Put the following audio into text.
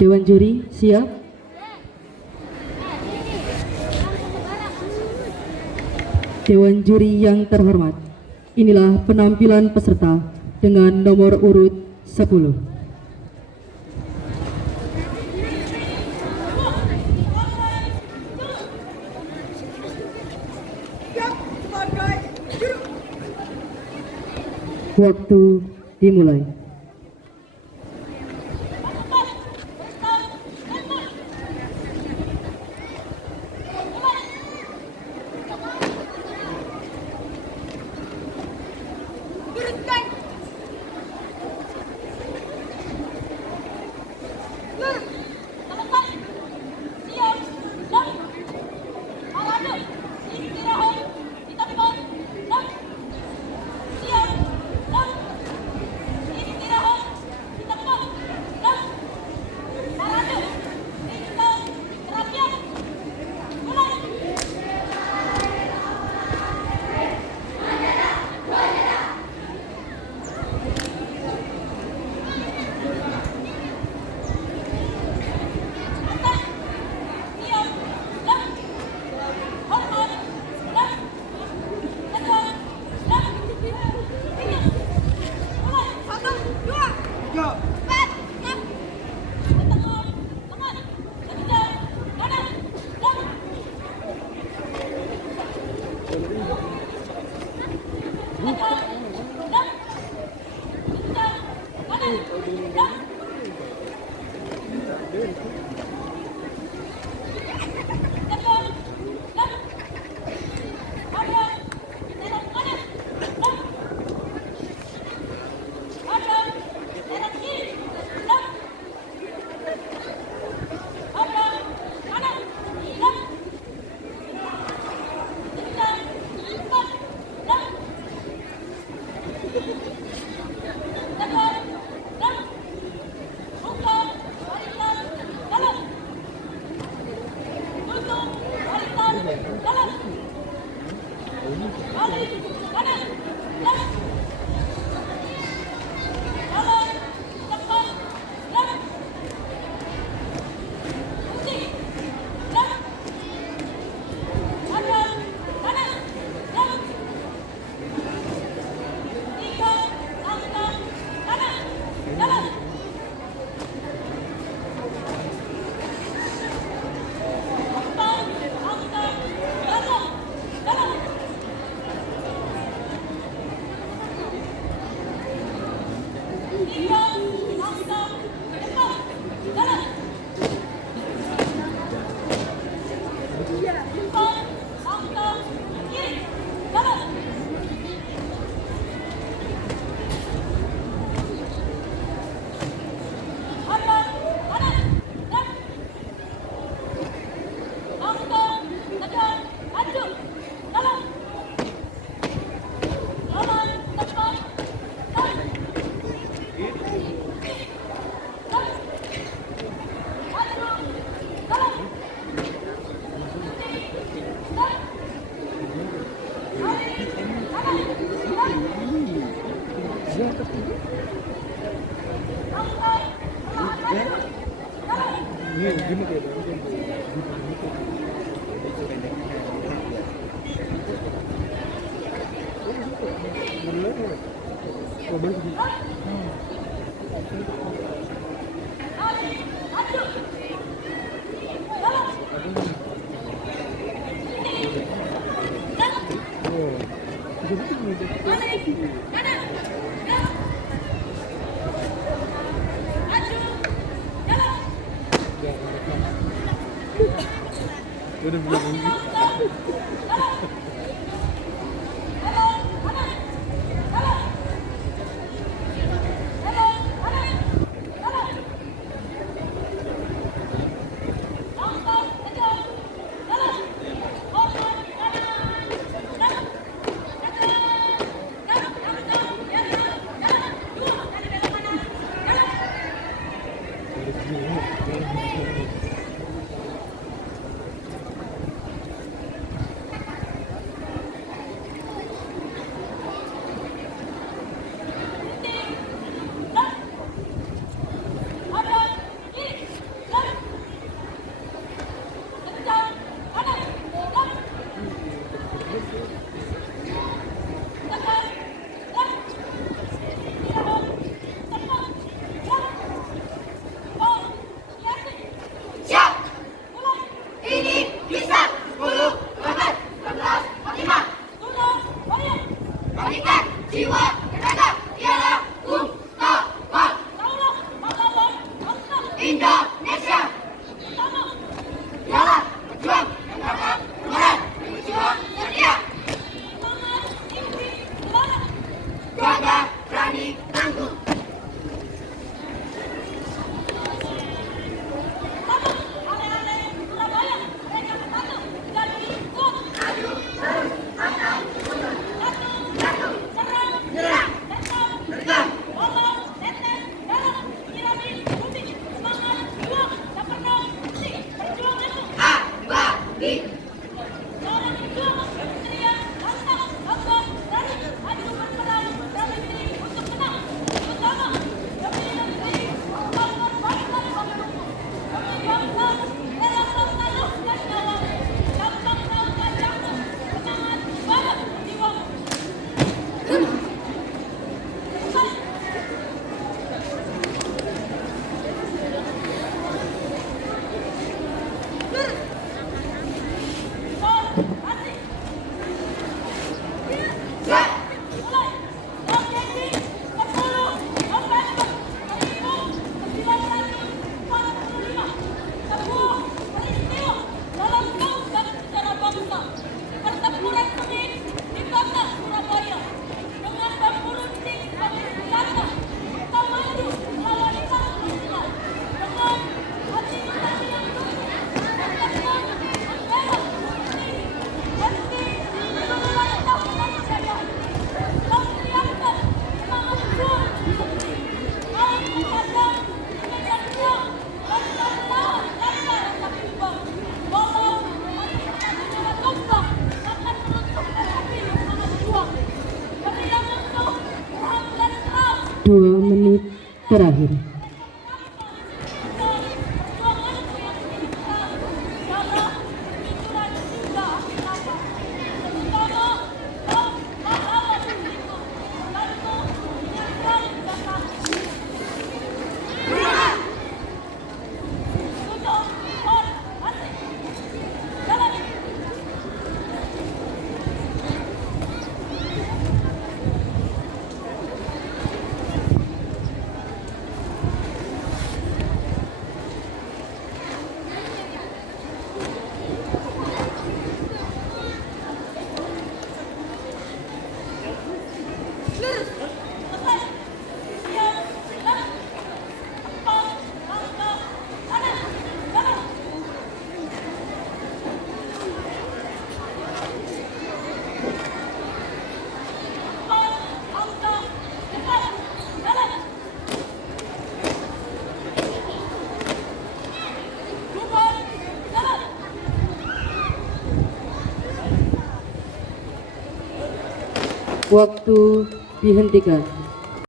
Dewan juri siap. Dewan juri yang terhormat, inilah penampilan peserta dengan nomor urut 10. Waktu dimulai. jiwa terhadap ialah utama. Kaulah pahlawan bangsa Indonesia ialah pejuang yang dapat kebenaran dan berjuang setia. semangat mimpi kebenaran Gagah berani tangguh. sama ale-ale Surabaya mereka bersatu jadi kuat Maju terus atau mundur. satu serang Nyerang. tetap Tegap. walau tetes dalam piramid putih semangat juang tak pernah berhenti perjuanganmu Abadi. seorang pejuang kesatria lantang gagah berani maju berperang bermimpi untuk menang bersama demi negeri membangun bangsa yang mendukung demi bangsa rela tanah dan nyawa gampang melakukan jantung semangat barat jiwamu pertempuran sengit di kota Surabaya dengan bambu runcing sebagai senjata kita maju melawan sang Hindia dengan hati nurani yang tulus menegakkan bendera putih meski menolak tahunan jaya dan teriakkan semangat juang seperti kain menghadang dengan juang dan melawan tanpa rasa bimbang walau masih secara tumbang akan meruntuhkan hati semangat juang berilah musuh terang dan terang 2 menit terakhir. Waktu dihentikan.